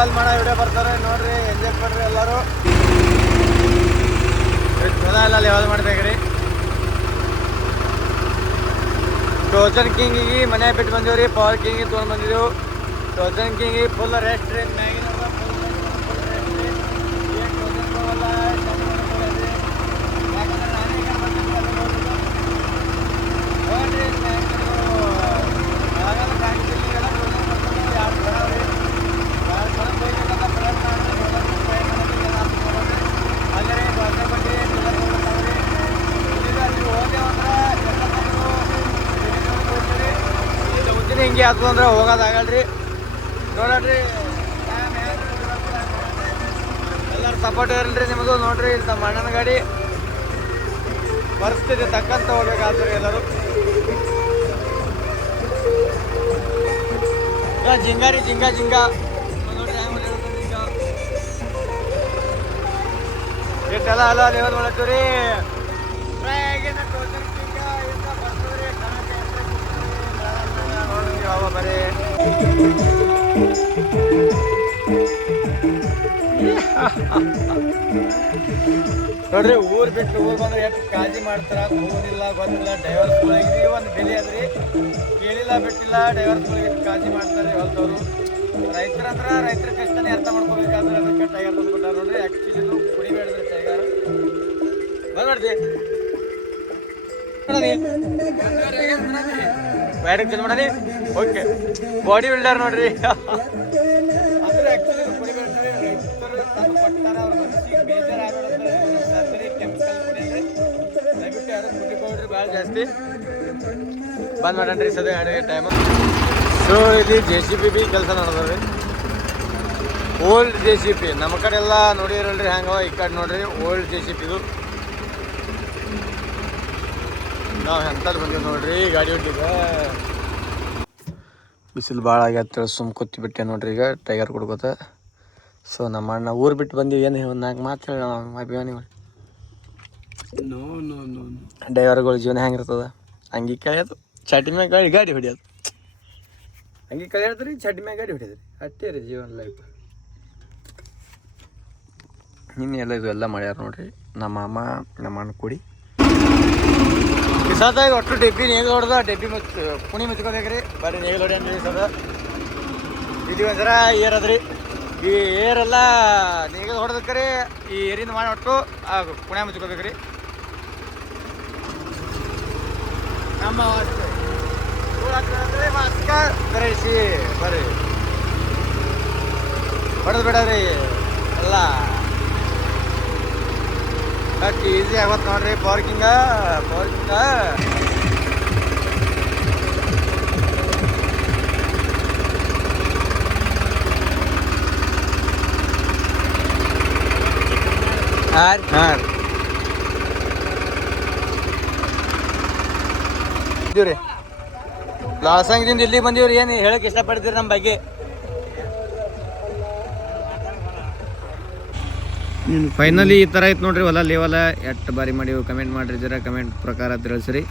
Level ಮಾಡೋ video ಬರ್ತಾರೆ ನೋಡ್ರಿ, ಎಂಜಾಯ್ ಮಾಡ್ರಿ ಎಲ್ಲರೂ. ಹೊಲ ಎಲ್ಲ ಲೆವೆಲ್ ಮಾಡ್ಬೇಕ್ರಿ. ಟೋಚನ್ ಕಿಂಗಿಗೆ ಮನೆ ಬಿಟ್ಟು ಬಂದೀವ್ರಿ, ಪವರ್ ಕಿಂಗಿಗೆ ತೊಗೊಂಡು ಬಂದಿದ್ದೆವು. ಟೋಚನ್ ಕಿಂಗಿಗೆ ಫುಲ್ ರೆಸ್ಟ್ ರೀ, ಮ್ಯಾಗಿನ ಫುಲ್ ರೆಸ್ಟ್ ರೀ. ಏನು ಟೋಚನ್ ಹೋಗಲ್ಲ, ಯಾಕಂದ್ರೆ ನಾನೇ ಈಗ ಬರ್ತೀನಿ ನೋಡ್ರಿ. ಆಗಲ್ಲ ಕಾಣಿಸ್ತಿಲ್ಲ, ಎಲ್ಲ ಟೋಚನ್ ಬರ್ತಾರೆ, ಯಾರು ಬರೋರಿ ಯಾರು ಬರೋದು ಬೇಕಿಲ್ಲ ಪ್ರಯತ್ನ ಅಲ್ಲೇ ದೋಸೆ ಬಂದು ಎಲ್ಲ ತೊಗೊಂಡ್ರಿ. ಈಗ ನೀವು ಹೋದೇವು ಅಂದ್ರೆ ಎಲ್ಲ ಮುಂಚಿನ ಹಿಂಗೆ ಆಗ್ತದೆ ಅಂದ್ರೆ ಹೋಗೋದಾಗಲ್ರಿ. ನೋಡ್ರಿ ಎಲ್ಲರೂ ಸಪೋರ್ಟ್ ಇರಲ್ರಿ ನಿಮ್ಮದು. ನೋಡ್ರಿ ನಮ್ಮ ಅಣ್ಣನ ಗಾಡಿ ಪರಿಸ್ಥಿತಿ ತಕ್ಕಂತ ಹೋಗ್ಬೇಕಾಗ್ತದೆ ಎಲ್ಲರೂ. ಜಿಂಗಾರಿ ಜಿಂಗ ಜಿಂಗ ನೋಡ್ರಿ ಜಿಂಗ ಇಷ್ಟೆಲ್ಲ ಅಲ್ಲ ಲೆವೆಲ್ ಮಾಡತ್ತೀವ್ರಿ. ಬರೀ ನೋಡ್ರಿ, ಊರ್ ಬಿಟ್ಟು ಊರ್ ಬಂದ್ರೆ ಎಷ್ಟು ಕಾಳಜಿ ಮಾಡ್ತಾರ. ಫೋನಿಲ್ಲ ಗೊತ್ತಿಲ್ಲ, ಡ್ರೈವರ್ ಸ್ಕೂಲಾಗಿದ್ರಿ ಒಂದು ಬೆಲೆ ಅದ್ರಿ, ಕೇಳಿಲ್ಲ ಬಿಟ್ಟಿಲ್ಲ ಡ್ರೈವರ್ ಸ್ಕೂಲಿಗೆ ಎಷ್ಟು ಕಾಳಜಿ ಮಾಡ್ತಾರೆ ಹೊಲ್ದವರು. ರೈತರಂದ್ರೆ ರೈತರ ಕಷ್ಟನೇ ಅರ್ಥ ಮಾಡ್ಕೋಬೇಕಾದ್ರೆ ಅದಕ್ಕೆ ಟೈಗರ್ ತಂದ್ಬಿಟ್ಟಾರ ನೋಡ್ರಿ. ಆ್ಯಕ್ಚುಲಿ ಇದು ಕುಡಿಬೇಡ್ರಿ ಟೈಗರ್ ಬಂದ್ಬಿಡ್ತಿ ಬ್ಯಾಟಿಂಗ್ ಚೇಂಜ್ ಮಾಡದಿ. ಓಕೆ, ಬಾಡಿ ಬಿಲ್ಡರ್ ನೋಡ್ರಿ. ಅಂದ್ರೆ ಆ್ಯಕ್ಚುಲಿ ಕುಡಿಬೇಡ್ರಿ, ರೈತರು ತಂದು ಕೊಟ್ಟಾರ, ಅವ್ರ ಮನಸ್ಸಿಗೆ ಬೇಜಾರಾಗ್ಬಿಡುತ್ತೆ. ಕೆಮಿಕಲ್ ಕುಡಿದ್ರಿ ದಯವಿಟ್ಟು ಯಾರು ಕುಡಿಬೇಡ್ರಿ, ಭಾಳ ಜಾಸ್ತಿ ಬಂದ್ ಮಾಡಣ್ರಿ ಸದ ಅಡುಗೆ ಟೈಮು. ಸೊ ಇಲ್ಲಿ JCB ಬಿ ಕೆಲಸ ನಡೆದ್ರಿ, ಓಲ್ಡ್ JCB. ನಮ್ಮ ಕಡೆ ಎಲ್ಲ ನೋಡಿರಲ್ರಿ ಹ್ಯಾಂಗವ, ಈ ಕಡೆ ನೋಡ್ರಿ ಓಲ್ಡ್ JCB ಇದು. ನಾವು ಎಂಥದ್ದು ಬಂದೀವಿ ನೋಡ್ರಿ ಗಾಡಿ ಹೊಡ್ಲಿಕ್ಕೆ. ಬಿಸಿಲು ಭಾಳ ಆಗ್ಯತ್ತ, ಸುಮ್ ಕೂತ್ಬಿಟ್ಟೆ ನೋಡ್ರಿ ಈಗ ಟೈಗರ್ ಕೊಡ್ಕೋತ. ಸೊ ನಮ್ಮ ಅಣ್ಣ ಊರು ಬಿಟ್ಟು ಬಂದೀವಿ. ಏನು ಒಂದು 4 ಮಾತು ಹೇಳಿ ಅಭಿಮಾನಿಗಳು. ಡ್ರೈವರ್ಗಳ ಜೀವನ ಹೆಂಗಿರ್ತದ, ಹಂಗೆ ಕಳಿಯೋದು ಚಟಿ ಮ್ಯಾಗ ಗಾಡಿ ಹೊಡಿಯೋದು, ಹಂಗೆ ಕಳಿಯೋದ್ರಿ ಚಟಿ ಮ್ಯಾಗ ಗಾಡಿ ಹೊಡಿಯೋದ್ರಿ, ಅಷ್ಟೇ ರೀ ಜೀವನ ಲೈಫ್. ಇನ್ನೆಲ್ಲ ಇದು ಎಲ್ಲ ಮಾಡ್ಯಾರ ನೋಡ್ರಿ ನಮ್ಮ ಮಾಮ ನಮ್ಮ ಅಣ್ಣ ಕೂಡಿ. ಸದಾಗ ಒಟ್ಟು ಡೆಬ್ಬಿ ನೇಗಿಲು ಹೊಡೆದ, ಡೆಬ್ಬಿ ಮತ್ತು ಪುಣಿ ಮುಚ್ಕೋಬೇಕ್ರಿ. ಬರ್ರಿ ನೇಗಿಲು ಹೊಡಿ ಅಂದ್ರಿ ಸದ. ಇದು ಒಂಥರ ಏರ್ ಅದ್ರಿ, ಈ ಏರೆಲ್ಲ ನೇಗಿಲು ಹೊಡೆದಕ್ರಿ ಈ ಏರಿಂದ ಮಾಡಿ ಒಟ್ಟು ಪುಣ್ಯ ಮುಚ್ಕೋಬೇಕ್ರಿ. ನಮ್ಮ ಮಾಸ್ಕ ಕರೆಸಿ ಬರ್ರಿ ಹೊಡೆದು ಬಿಡದ್ರಿ ಎಲ್ಲ ಅಷ್ಟು ಈಸಿ ಆಗುತ್ತೆ ನೋಡ್ರಿ. ಪಾರ್ಕಿಂಗ ಹಾಂ ಇದೀವ್ರಿ. ಲಾಸಂಗದಿಂದ ಇಲ್ಲಿ ಬಂದೀವ್ರಿ. ಏನು ಹೇಳಕ್ಕೆ ಇಷ್ಟಪಡ್ತೀರಿ ನಮ್ಮ ಬಗ್ಗೆ? ಫೈನಲಿ ಈ ಥರ ಐತೆ ನೋಡ್ರಿ ಹೊಲ ಲೆವೆಲ. ಎಷ್ಟು ಬಾರಿ ಮಾಡಿವಿ ಕಮೆಂಟ್ ಮಾಡಿರಿ, ಜರ ಕಮೆಂಟ್ ಪ್ರಕಾರ ತಿಳಿಸ್ರಿ.